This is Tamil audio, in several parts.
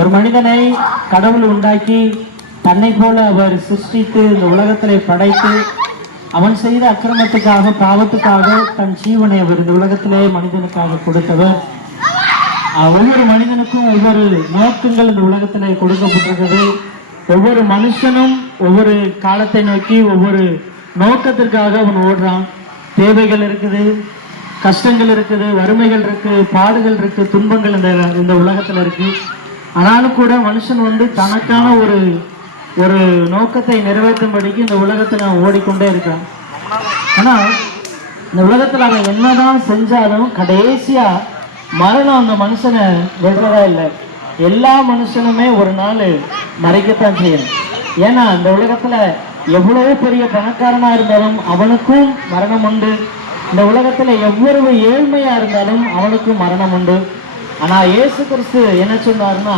ஒரு மனிதனை கடவுள் உண்டாக்கி தன்னை போல அவர் சிருஷ்டித்து இந்த உலகத்திலே படைத்து அவன் செய்த அக்கிரமத்துக்காக பாவத்துக்காக தன் ஜீவனை அவர் இந்த உலகத்திலே மனிதனுக்காக கொடுத்தவர். ஒவ்வொரு மனிதனுக்கும் ஒவ்வொரு நோக்கங்கள் இந்த உலகத்திலே கொடுக்கப்பட்டிருக்கிறது. ஒவ்வொரு மனுஷனும் ஒவ்வொரு காலத்தை நோக்கி ஒவ்வொரு நோக்கத்திற்காக அவன் ஓடுறான். தேவைகள் இருக்குது, கஷ்டங்கள் இருக்குது, வறுமைகள் இருக்கு, பாடுகள் இருக்கு, துன்பங்கள் இந்த உலகத்துல இருக்கு. ஆனாலும் கூட மனுஷன் தனக்கான ஒரு நோக்கத்தை நிறைவேற்றும்படிக்கு இந்த உலகத்துல ஓடிக்கொண்டே இருக்கான். ஆனா இந்த உலகத்துல அவன் என்னதான் செஞ்சாலும் கடைசியா மரணம் அந்த மனுஷனை வெல்றதா இல்லை. எல்லா மனுஷனுமே ஒரு நாள் மறைக்கத்தான் செய்யணும். ஏன்னா இந்த உலகத்துல எவ்வளவு பெரிய பணக்காரனா இருந்தாலும் அவனுக்கும் மரணம் உண்டு. இந்த உலகத்துல எவ்வளவு ஏழ்மையா இருந்தாலும் அவனுக்கும் மரணம் உண்டு. ஆனா இயேசு கிறிஸ்து என்ன சொன்னார்னா,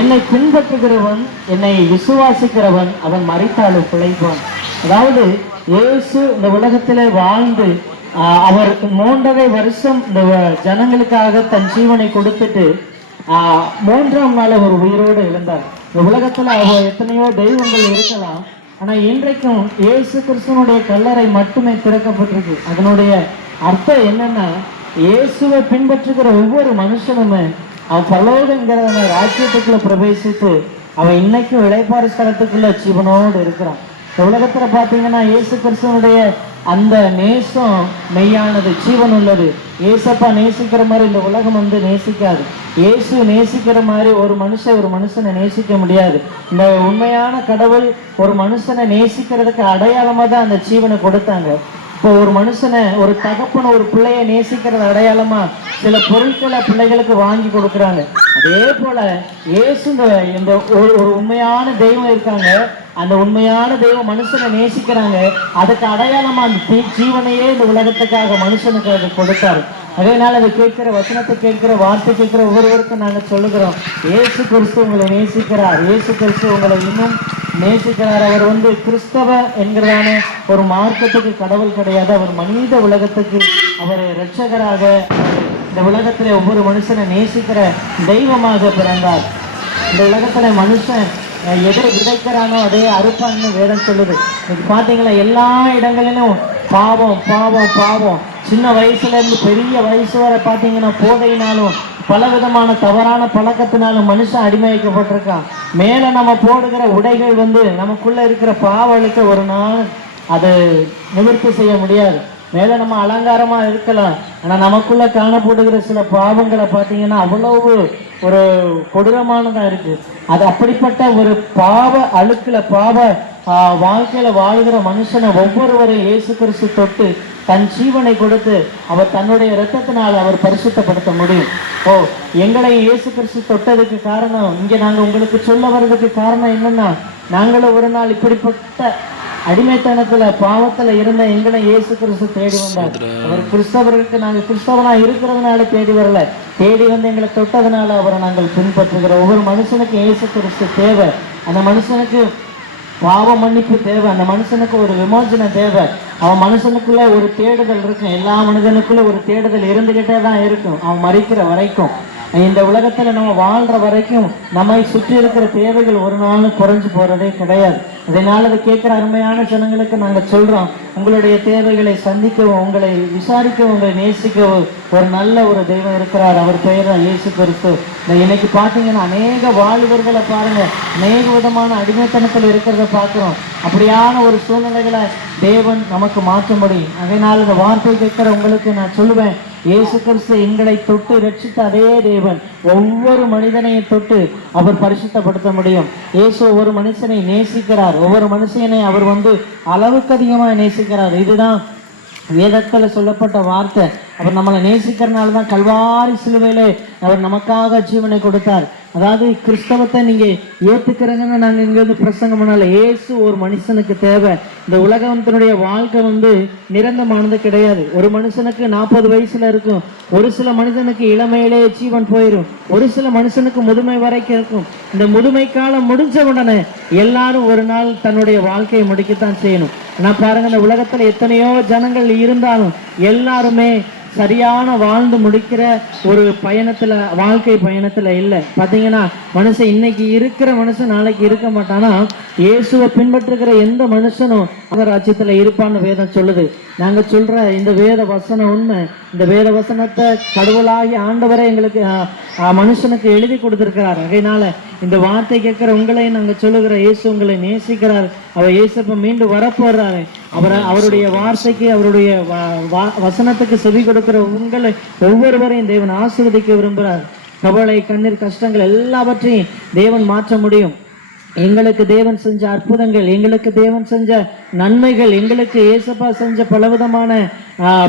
என்னை பின்பற்றுகிறவன், என்னை விசுவாசிக்கிறவன் அவன் மரித்தாலும் பிழைப்பான். அதாவது இயேசு இந்த உலகத்திலே வாழ்ந்து அவர் 3.5 வருஷம் இந்த ஜனங்களுக்காக தன் ஜீவனை கொடுத்துட்டு 3ஆம் நாள் அவர் உயிரோடு எழுந்தார். இந்த உலகத்துல எத்தனையோ தெய்வங்கள் இருக்கலாம், ஆனா இன்றைக்கும் இயேசு கிறிஸ்துவனுடைய கல்லறை மட்டுமே திறக்கப்பட்டிருக்கு. அதனுடைய அர்த்தம் என்னன்னா, இயேசுவை பின்பற்றுகிற ஒவ்வொரு மனுஷனுமே அவன் பரலோகங்கிற ராஜ்யத்துக்குள்ள பிரவேசித்து அவன் இன்னைக்கும் இளைப்பாறு ஸ்தலத்துக்குள்ள ஜீவனோடு இருக்கிறான். இந்த உலகத்துல பாத்தீங்கன்னா இயேசு கிறிஸ்துவனுடைய அந்த நேசம் மெய்யானது, ஜீவன் உள்ளது. ஏசப்பா நேசிக்கிற மாதிரி இந்த உலகம் நேசிக்காது. இயேசு நேசிக்கிற மாதிரி ஒரு மனுஷனை நேசிக்க முடியாது. இந்த உண்மையான கடவுள் ஒரு மனுஷனை நேசிக்கிறதுக்கு அடையாளமா தான் அந்த ஜீவனை கொடுத்தாங்க. இப்போ ஒரு மனுஷனை, ஒரு தகப்பன் ஒரு பிள்ளைய நேசிக்கிறது அடையாளமா சில பொருட்களை பிள்ளைகளுக்கு வாங்கி கொடுக்குறாங்க. அதே போல இயேசு இந்த ஒரு உண்மையான தெய்வம் இருக்காங்க. அந்த உண்மையான தெய்வம் மனுஷனை நேசிக்கிறாங்க. அதுக்கு அடையாளமா அந்த ஜீவனையே இந்த உலகத்துக்காக மனுஷனுக்கு அதை கொடுத்தாரு. அதனால அதை கேட்கிற வசனத்தை கேட்கிற வார்த்தை கேட்கிற ஒவ்வொருவருக்கும் நாங்க சொல்லுகிறோம், இயேசு கிறிஸ்து உங்களை நேசிக்கிறார். இயேசு கிறிஸ்து உங்களை இன்னும் நேசிக்கிறார். அவர் கிறிஸ்தவ என்கிறதான ஒரு மார்க்கத்துக்கு கடவுள் கிடையாது. அவர் மனித உலகத்துக்கு அவர் இரட்சகராக இந்த உலகத்துல ஒவ்வொரு மனுஷனை நேசிக்கிற தெய்வமாக பிறந்தார். இந்த உலகத்துல மனுஷன் எதை விதைக்கிறானோ அதே அறுப்பான்னு வேதம் சொல்லுது. இன்னைக்கு பாத்தீங்களா, எல்லா இடங்களிலும் பாவம் பாவம் பாவம். சின்ன வயசுல இருந்து பெரிய வயசு வரை பாத்தீங்கன்னா போதையினாலும் பல விதமான தவறான பழக்கத்தினாலும் மனுஷன் அடிமையாக்கப்பட்டிருக்கான். மேல நம்ம போடுகிற உடைகள் நமக்குள்ள இருக்கிற பாவலுக்கு ஒரு நாள் அது நிவர்த்தி செய்ய முடியாது. மேல நம்ம அலங்காரமா இருக்கலாம், ஆனா நமக்குள்ள காணப்படுகிற சில பாவங்களை பார்த்தீங்கன்னா அவ்வளவு ஒரு கொடூரமானதா இருக்கு. அது அப்படிப்பட்ட ஒரு பாவ அழுக்குல பாவ வாழ்க்கையில வாழ்கிற மனுஷனை ஒவ்வொருவரையும் இயேசு கிறிஸ்து தொட்டு தன் ஜீவனை கொடுத்து அவர் தன்னுடைய இரத்தத்தினால் அவர் பரிசுத்தப்படுத்த முடியும். எங்களை இயேசு கிறிஸ்து தொட்டதுக்கு காரணம், இங்க நாங்க உங்களுக்கு சொல்ல வர்றதுக்கு காரணம் என்னன்னா, நாங்களும் ஒரு நாள் இப்படிப்பட்ட அடிமைத்தனத்துல பாவத்துல இருந்த எங்களை இயேசு கிறிஸ்து தேடி வந்தார். அவர் கிறிஸ்தவர்களுக்கு நாங்க கிறிஸ்தவனா இருக்கிறதுனால தேடி வரல, தேடி எங்களை தொட்டதுனால அவரை நாங்கள் பின்பற்றுகிறோம். ஒவ்வொரு மனுஷனுக்கு இயேசு கிறிஸ்து தேவை. அந்த மனுஷனுக்கு பாவ மன்னிப்பு தேவை. அந்த மனுஷனுக்கு ஒரு விமோசன தேவை. அவன் மனுஷனுக்குள்ள ஒரு தேடுதல் இருக்கும். எல்லா மனிதனுக்குள்ள ஒரு தேடுதல் இருந்துகிட்டே தான் இருக்கும், அவன் மறிக்கிற வரைக்கும். இந்த உலகத்துல நம்ம வாழ்ற வரைக்கும் நம்மை சுற்றி இருக்கிற தேவைகள் ஒரு நாளும் குறைஞ்சு போறதே கிடையாது. அதனால அதை கேட்கிற அருமையான ஜனங்களுக்கு நாங்க சொல்றோம், உங்களுடைய தேவைகளை சந்திக்கவும், உங்களை விசாரிக்கவும், உங்களை நேசிக்கவும் ஒரு நல்ல ஒரு தெய்வம் இருக்கிறார். அவர் பெயர் தான் இயேசு கிறிஸ்து. இன்னைக்கு பாத்தீங்கன்னா அநேக வாலிபர்களை பாருங்க, அநேக விதமான அடிமைத்தனத்தில் இருக்கிறத பார்க்கிறோம். அப்படியான ஒரு சூழ்நிலைகளை தேவன் நமக்கு மாற்ற முடியும். அதனால இந்த வார்த்தை கேட்கிற உங்களுக்கு நான் சொல்லுவேன், இயேசு கிறிஸ்து எங்களை தொட்டு ரட்சித்த அதே தேவன் ஒவ்வொரு மனிதனையும் தொட்டு அவர் பரிசுத்தப்படுத்த முடியும். இயேசு ஒவ்வொரு மனுஷனை நேசிக்கிறார். ஒவ்வொரு மனுஷனை அவர் அளவுக்கு அதிகமாக நேசிக்கிறார். இதுதான் வேதத்துல சொல்லப்பட்ட வார்த்தை. அவர் நம்மளை நேசிக்கிறதுனாலதான் கல்வாரி சிலுவையிலே அவர் நமக்காக ஜீவனை கொடுத்தார். அதாவது கிறிஸ்தவத்தை நீங்க ஏத்துக்கிறீங்கன்னு நாங்க இங்க பிரசங்கம் பண்ணல. இயேசு ஒரு மனுஷனுக்கு தேவை. இந்த உலகத்தினுடைய வாழ்க்கை நிரந்தரமானது கிடையாது. ஒரு மனுஷனுக்கு 40 வயசுல இருக்கும், ஒரு சில மனுஷனுக்கு இளமையிலே ஜீவன் போயிடும், ஒரு சில மனுஷனுக்கு முதுமை வரைக்கும் இருக்கும். இந்த முதுமை காலம் முடிஞ்ச உடனே எல்லாரும் ஒரு நாள் தன்னுடைய வாழ்க்கையை முடிக்கத்தான் செய்யணும். நான் பாருங்க, இந்த உலகத்துல எத்தனையோ ஜனங்கள் இருந்தாலும் எல்லாருமே சரியான வாழ்ந்து முடிக்கிற ஒரு பயணத்துல, வாழ்க்கை பயணத்துல இல்லை. பாத்தீங்கன்னா மனுஷன் இன்னைக்கு இருக்கிற மனுஷன் நாளைக்கு இருக்க மாட்டானா, இயேசுவை பின்பற்றுகிற எந்த மனுஷனும் அவர் ராஜ்யத்துல இருப்பான்னு வேதம் சொல்லுது. நாங்க சொல்ற இந்த வேத வசனம் உண்மை. இந்த வேத வசனத்தை கடவுளாகி ஆண்டவரை எங்களுக்கு மனுஷனுக்கு எழுதி கொடுத்திருக்கிறார். அதனால இந்த வார்த்தை கேட்கிற உங்களை நாங்க சொல்லுகிற இயேசு உங்களை நேசிக்கிறார். அவர் இயேசுப்ப மீண்டும் வரப்போறாரு. அவருடைய வார்த்தைக்கு, அவருடைய வசனத்துக்கு செவி கொடுக்கிற உங்களை ஒவ்வொருவரையும் தேவன் ஆசீர்வதிக்க விரும்புகிறார். கவலை, கண்ணீர், கஷ்டங்கள் எல்லாவற்றையும் தேவன் மாற்ற முடியும். எங்களுக்கு தேவன் செஞ்ச அற்புதங்கள், எங்களுக்கு தேவன் செஞ்ச நன்மைகள், எங்களுக்கு ஏசப்பா செஞ்ச பலவிதமான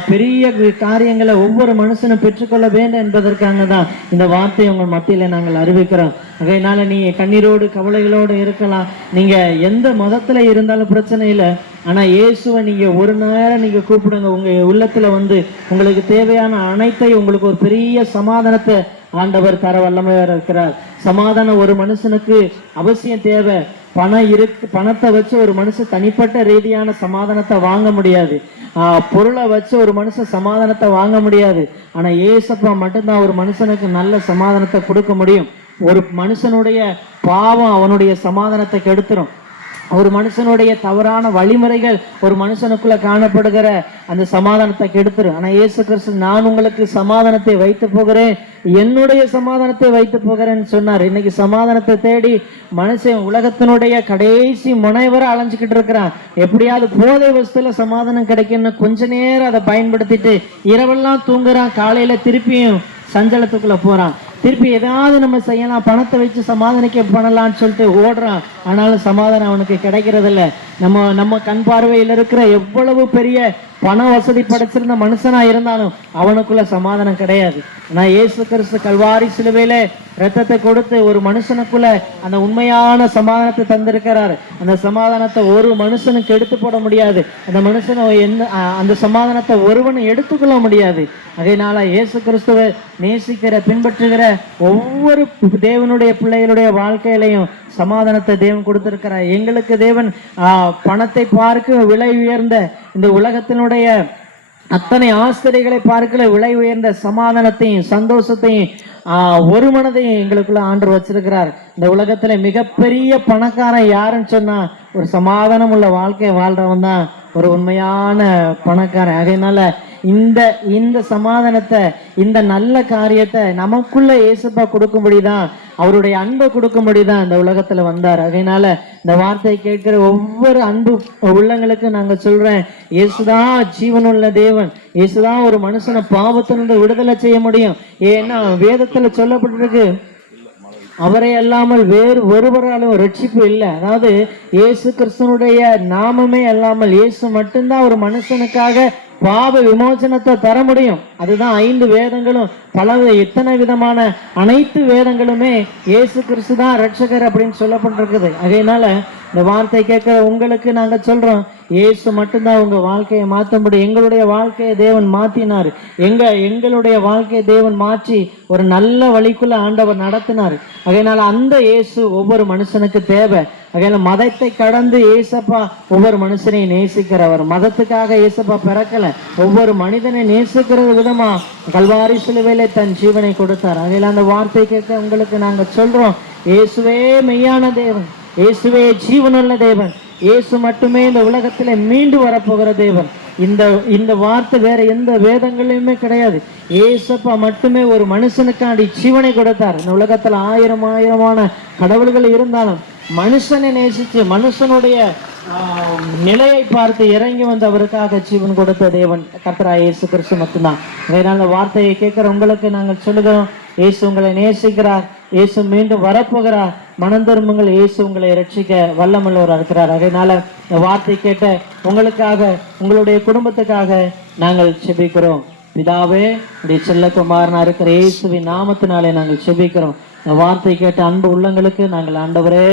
பெரிய காரியங்களை ஒவ்வொரு மனுஷனும் பெற்றுக்கொள்ள வேண்டும் என்பதற்காக தான் இந்த வார்த்தையை உங்கள் மத்தியில நாங்கள் அறிவிக்கிறோம். அதனால நீங்க கண்ணீரோடு கவலைகளோடு இருக்கலாம். நீங்க எந்த மதத்துல இருந்தாலும் பிரச்சனை இல்லை. ஆனா இயேசுவை நீங்க ஒரு நேரம் நீங்க கூப்பிடுங்க. உங்க உள்ளத்துல உங்களுக்கு தேவையான அனைத்தையும், உங்களுக்கு ஒரு பெரிய சமாதானத்தை ஆண்டவர் தர வல்லமையாக இருக்கிறார். சமாதானம் ஒரு மனுஷனுக்கு அவசியம் தேவை. பணத்தை வச்சு ஒரு மனுஷன் தனிப்பட்ட ரீதியான சமாதானத்தை வாங்க முடியாது. பொருளை வச்சு ஒரு மனுஷன் சமாதானத்தை வாங்க முடியாது. ஆனா ஏசப்பா மட்டும்தான் ஒரு மனுஷனுக்கு நல்ல சமாதானத்தை கொடுக்க முடியும். ஒரு மனுஷனுடைய பாவம் அவனுடைய சமாதானத்தை கெடுத்துரும். ஒரு மனுஷனுடைய தவறான வழிமுறைகள் ஒரு மனுஷனுக்குள்ள காணப்படுகிற அந்த சமாதானத்தை கெடுத்துரும். ஆனா இயேசு கிறிஸ்து, நான் உங்களுக்கு சமாதானத்தை வைத்து போகிறேன், என்னுடைய சமாதானத்தை வைத்து போகிறேன்னு சொன்னார். இன்னைக்கு சமாதானத்தை தேடி மனுஷன் உலகத்தினுடைய கடைசி முனைவரை அலைஞ்சுக்கிட்டு இருக்கிறான். எப்படியாவது போதை வஸ்துல சமாதானம் கிடைக்கும்னு கொஞ்ச நேரம் அதை பயன்படுத்திட்டு இரவெல்லாம் தூங்குறான். காலையில திருப்பியும் சஞ்சலத்துக்குள்ள போறான். திருப்பி ஏதாவது நம்ம செய்யலாம், பணத்தை வச்சு சமாதானிக்க பண்ணலாம்னு சொல்லிட்டு ஓடுறான். ஆனாலும் சமாதானம் அவனுக்கு கிடைக்கிறது இல்லை. நம்ம கண் பார்வையில் இருக்கிற எவ்வளவு பெரிய பண வசதி படைச்சிருந்த மனுஷனா இருந்தாலும் அவனுக்குள்ள சமாதானம் கிடையாது. நான் இயேசு கிறிஸ்து கல்வாரி சிலுவையில ரத்தத்தை கொடுத்து ஒரு மனுஷனுக்குள்ள அந்த உண்மையான சமாதானத்தை தந்திருக்கிறாரு. அந்த சமாதானத்தை ஒரு மனுஷனுக்கு எடுத்து போட முடியாது. அந்த மனுஷனை அந்த சமாதானத்தை ஒருவனும் எடுத்துக்கொள்ள முடியாது. அதனால இயேசு கிறிஸ்துவை நேசிக்கிற, பின்பற்றுகிற ஒவ்வொரு தேவனுடைய பிள்ளைகளுடைய வாழ்க்கையிலையும் சமாதானத்தை தேவன் கொடுத்திருக்கிறார். எங்களுக்கு தேவன் பணத்தை பார்க்க விலை உயர்ந்த, இந்த உலகத்தினுடைய அத்தனை ஆஸ்திரிகளை பார்க்கல விலை உயர்ந்த சமாதானத்தையும் சந்தோஷத்தையும் ஒரு மனதையும் எங்களுக்குள்ள ஆண்டவர் வச்சிருக்கிறார். இந்த உலகத்துல மிகப்பெரிய பணக்காரன் யாருன்னு சொன்னா ஒரு சமாதானம் உள்ள வாழ்க்கையை வாழ்றவன் தான் ஒரு உண்மையான பணக்காரன். அதனால இந்த சமாதானத்தை, இந்த நல்ல காரியத்தை நமக்குள்ள இயேசுப்பா கொடுக்கும்படிதான், அவருடைய அன்பை கொடுக்கும்படிதான் இந்த உலகத்துல வந்தார். அதனால இந்த வார்த்தையை கேட்கிற ஒவ்வொரு அன்பு உள்ளங்களுக்கு நாங்க சொல்றேன், இயேசுதான் ஜீவனுள்ள தேவன். இயேசுதான் ஒரு மனுஷனை பாவத்திலிருந்து விடுதலை செய்ய முடியும். ஏன்னா வேதத்துல சொல்லப்பட்டிருக்கு, அவரை அல்லாமல் வேறு ஒருவராலும் ரட்சிப்பு இல்லை. அதாவது இயேசு கிறிஸ்துனுடைய நாமமே அல்லாமல் இயேசு மட்டும்தான் ஒரு மனுஷனுக்காக பாவ விமோசனத்தை தர முடியும். அதுதான் 5 வேதங்களும் எத்தனை விதமான அனைத்து வேதங்களுமே இயேசு கிறிஸ்து தான் ரட்சகர் அப்படின்னு சொல்லப்பட்டிருக்குது. அதனால இந்த வார்த்தை கேட்கிற உங்களுக்கு நாங்க சொல்றோம், இயேசு மட்டும்தான் உங்க வாழ்க்கையை மாற்ற முடியும். எங்களுடைய வாழ்க்கையை தேவன் மாத்தினார். எங்களுடைய வாழ்க்கையை தேவன் மாற்றி ஒரு நல்ல வழிக்குள்ள ஆண்டவர் நடத்தினார். அதனால அந்த இயேசு ஒவ்வொரு மனுஷனுக்கு தேவை. அதனால மதத்தை கடந்து ஏசப்பா ஒவ்வொரு மனுஷனையும் நேசிக்கிறவர். மதத்துக்காக ஏசப்பா பிறக்கல, ஒவ்வொரு மனிதனை நேசிக்கிற விதமா கல்வாரி சிலுவையில தன் ஜீவனை கொடுத்தார். அதனால அந்த வார்த்தை கேட்க உங்களுக்கு நாங்க சொல்றோம், இயேசுவே மெய்யான தேவன், இயேசுவே ஜீவனுள்ள தேவன், இயேசு மட்டுமே இந்த உலகத்துல மீண்டு வரப்போகிற தேவன். இந்த வார்த்தை வேற எந்த வேதங்களையுமே கிடையாது. ஏசப்பா மட்டுமே ஒரு மனுஷனுக்காண்டி ஜீவனை கொடுத்தார். இந்த உலகத்துல ஆயிரமான கடவுள்கள் இருந்தாலும் மனுஷனை நேசிச்சு மனுஷனுடைய நிலையை பார்த்து இறங்கி வந்து அவருக்காக ஜீவன் கொடுத்த தேவன் கர்த்தராகிய இயேசு கிறிஸ்து மட்டும்தான். அதனால வார்த்தையை கேட்கிற உங்களுக்கு நாங்கள் சொல்லுகிறோம், இயேசு உங்களை நேசிக்கிறார், இயேசு மீண்டும் வரப்போகிறார். மனம் திரும்புங்கள், இயேசு உங்களை ரட்சிக்க வல்லமுள்ளவர் இருக்கிறார். அதனால இந்த வார்த்தை கேட்ட உங்களுக்காக, உங்களுடைய குடும்பத்துக்காக நாங்கள் செபிக்கிறோம். பிதாவே, உடைய செல்லகுமாரனா இருக்கிற இயேசுவின் நாமத்தினாலே நாங்கள் செபிக்கிறோம். இந்த வார்த்தை கேட்ட அன்பு உள்ளங்களுக்கு நாங்கள் ஆண்டவரே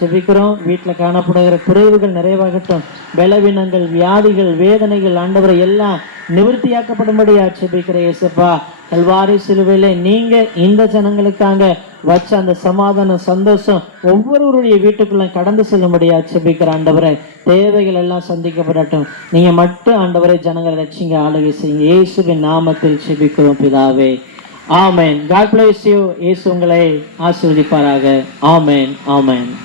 செபிக்கிறோம். வீட்டில் காணப்படுகிற குறைவுகள் நிறைவாகட்டும். பலவீனங்கள், வியாதிகள், வேதனைகள் ஆண்டவரை எல்லாம் நிவர்த்தியாக்கப்படும்படியா செபிக்கிற இயேசுப்பா. கல்வாரி சிலுவையில நீங்க இந்த ஜனங்களுக்காக வச்ச அந்த சமாதானம், சந்தோஷம் ஒவ்வொருவருடைய வீட்டுக்குள்ள கடந்து செல்லும்படியா செபிக்கிற ஆண்டவரை. தேவைகள் எல்லாம் சந்திக்கப்படட்டும். நீங்க மட்டும் ஆண்டவரை ஜனங்களை ரட்சிங்க, ஆளுகை செய்யுங்க. இயேசுவின் நாமத்தில் செபிக்கிறோம் பிதாவே. ஆமென். God bless you. இயேசு உங்களை ஆசீர்வதிப்பாராக. ஆமென். ஆமென்.